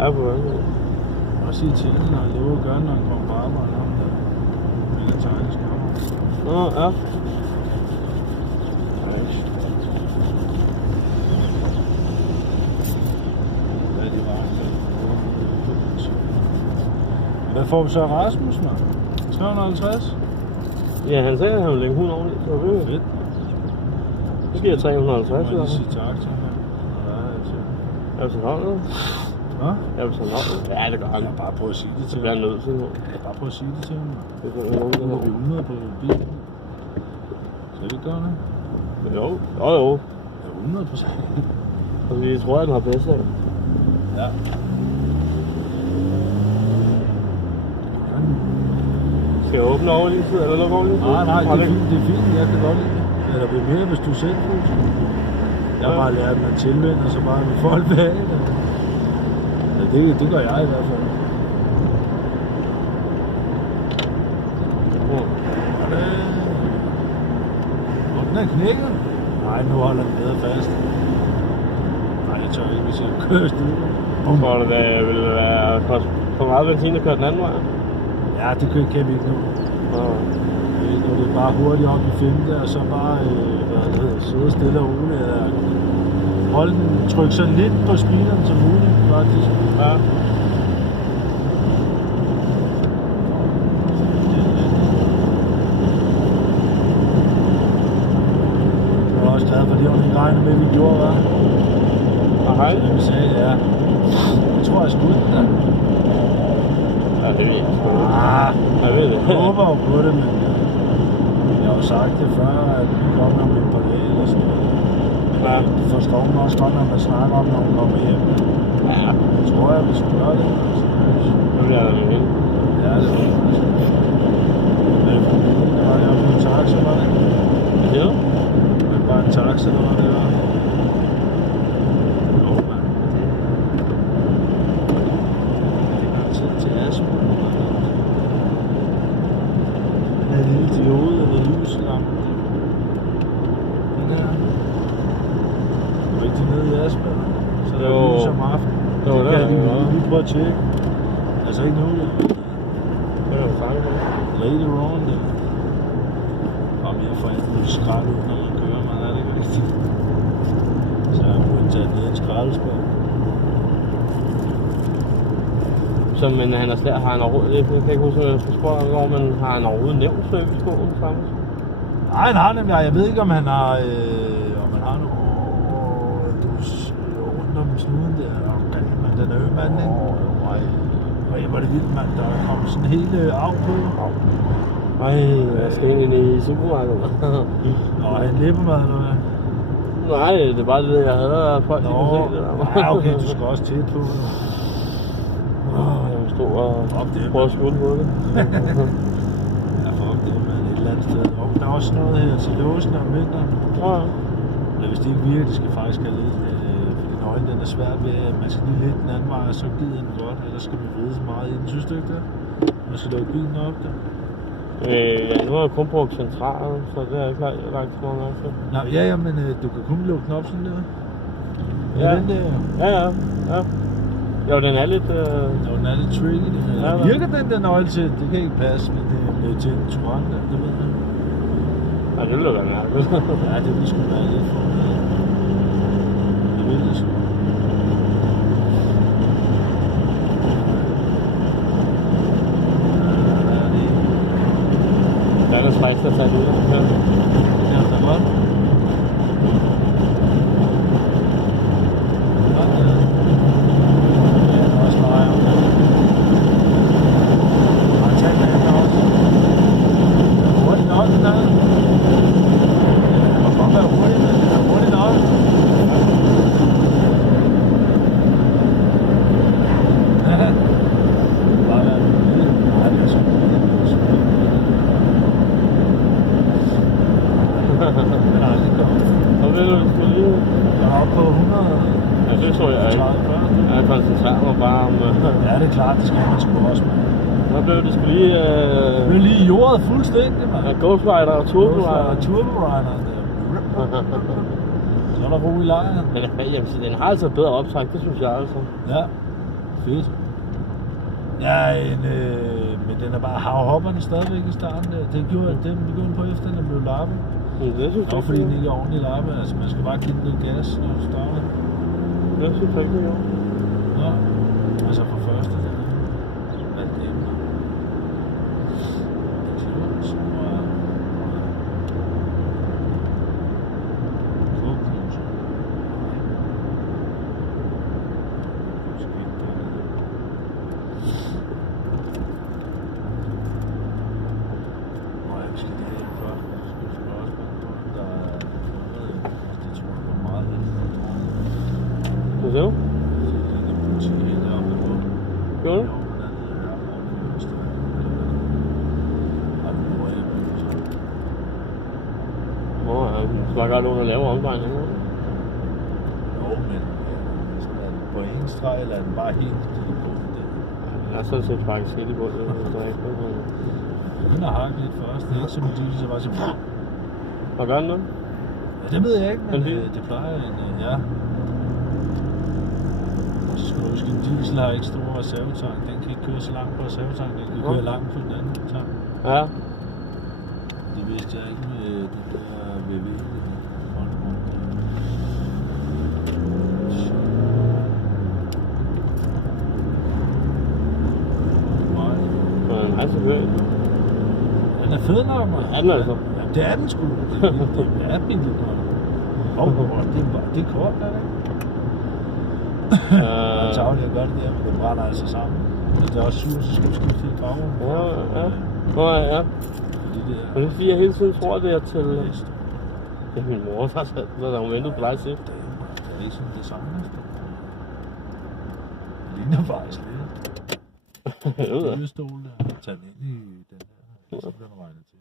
Ja, på den. Også sige til hende, når jeg lever og gør, når han kommer på arbejde. Ham der. Men jeg tager hans kammer. Nå, ja. Hvad får vi så af Rasmus, mand? 350? Ja, han sagde, at han ville lægge 100 oveni, så det var fedt. Det giver 350. Må jeg lige sige tak til ham? Er du sådan holdet? Hvad? Er du sådan holdet? Ja, det gør han. Jeg bare prøve at sige det til ham. Det bliver nødt til nu. Ja, bare prøve at sige det til ham. Det er nogen, Nu har vi 100 på bilen. Så vi gør det? Jo. Jo. Ja, 100%. Og vi tror, at den har bedst af. Ja. Skal jeg åbne over lige tid, eller lukke over lige tid? Nej, det er fint, det er fint. Jeg kan godt lide det. Eller det er mere, hvis du selv får. Jeg har bare lært, at man tilvender så bare med folk bag det. Ja, det gør jeg i hvert fald. Og den er knækket. Nej, nu holder den bedre fast. Nej, jeg tør ikke, hvis jeg kører stykker. Tror du, det ville være for meget benzin at køre den anden vej? Ja, det kan vi ikke nu. Det er bare hurtigt op i femte, og så bare sidde stille og roligt. Hold den, tryk så lidt på speederen som muligt, faktisk. Ja. Jeg var også glad for det, om vi regnede med, at vi gjorde, hva'? Og hej. Vi sagde, ja. Jeg tror, jeg skulle den der. Ja, det ved jeg sgu. Jeg ved det. Jeg håber jo på det, men jeg har jo sagt det før, at vi kommer med et par dage eller sådan noget. Ja. Det forstår man også godt, når man snakker om, når hun kommer hjem. Ja. Jeg tror, jeg vil skulle gøre det. Nu bliver der med hende. Ja, det var det. Men det var det også en taxa, var det? Hvad siger du? Det var bare en taxa, der var det der. Jo, mand. Det er til Aspen. Den er lille diode eller lyslampe. Den her. Det var ikke de nede i Aspen. Så der er lys om aftenen. Jo, det kan vi jo. lige prøve at tjekke. Altså ikke nu, ja. Det er jo fange på. Later on, det. Og mere for enten vil skralde ud, når man kører, man er det ikke rigtigt. Så jeg burde tage ned en skraldespand. Så, men han er slet, har han overhovedet, jeg kan ikke huske, at jeg skulle spørge om, men har han overhovedet nævnt serviceskolen sammen? Nej, han har nemlig, jeg ved ikke, om han har, noget rundt om snuden der, men den er ømand, ikke? Ej, hvor er det vildt, mand, der er kommet sådan helt af på. Ej, jeg skal ind i supermarkedet. Nå, er han læbemad eller hvad? Nej, det er bare det, jeg havde folk, de kunne se det der. Ja, okay, du skal også til på det. Jeg vil stå og prøve at skåle på det. Ja, fuck det, man, et eller andet sted. Og der er også noget her til låsen om vinteren. Ja. Eller hvis det ikke virker, det skal faktisk have lidt, fordi nøglen den er svært ved, at man skal lige lidt den anden vej, og så gider den godt, ellers skal man vride så meget i den. Synes du ikke det? Man skal lukke bilen op der. Ja, nu har jeg kun brugt centralen, så det er ikke langt så meget nok til. Nå, ja, men du kan kun lukke den op sådan der. Ja. Den der. Ja. Jo, den er lidt... Jo, den er lidt tricky. Ja, virker den der nøgle til? Det kan ikke passe, men det er til en Touran der, det ved jeg. Ja, det vil da være mærkeligt. Ja, det vil sgu være lidt for mig. Det vil det sgu. Der er noget spejs, der tager det ud. Ja. Ja, det er godt. Jeg koncentrerer mig bare om... Ja, det er klart, det skal man sgu også, mand. Så blev det sgu lige... Det blev lige jordet fuldstændig, mand. Ja, Ghost Rider og Turbo Rider. Turbo Rider, der. Så er der ro i lejren. Den har altså bedre optræk, det synes jeg altså. Ja, fedt. Ja, men den er bare havhopperne stadigvæk i starten. Det gjorde den begyndte på efter, den blev lappet. Det synes jeg fordi den ikke er ordentlig lappet. Altså, man skal bare give den lidt gas, når du starter. Det synes jeg ikke, jo. Nå, altså for første der. Hvad er det? Hvad siger du? Gjorde det? Du skal godt låne at lave omdrejning, ikke? Jo, men sådan er den på en streg, eller er den bare helt på den? Ja, sådan set faktisk skidt i bunden. Den har hakket lidt først. Det er ikke som en diesel, så bare så... Hvad gør den nu? Ja, det ved jeg ikke, men det det plejer en, ja. Og så skal du huske, en diesel har ikke stor reservetank. Den kan ikke køre så langt på reservetank. Den kan køre langt på den anden tank. Ja. Det vidste jeg ikke med den der VW. Nej, selvfølgelig. Den er fed nok, man. Er den altså? Ja, det er den sgu. Det er billigt nok. Det er kort, er det ikke? Jeg tager lige at gøre det der, men det brænder altså sammen. Hvis det er også surt, så skal vi skifte til farven. Ja. Og det er fordi, jeg hele tiden tror, det er til... Det er min mor, der har hun ventet på dig til. Det er ikke sådan det samme. Det ligner faktisk lidt. Jeg ved det. Stol der. Tag den ind i den der. Så bliver den regnet til.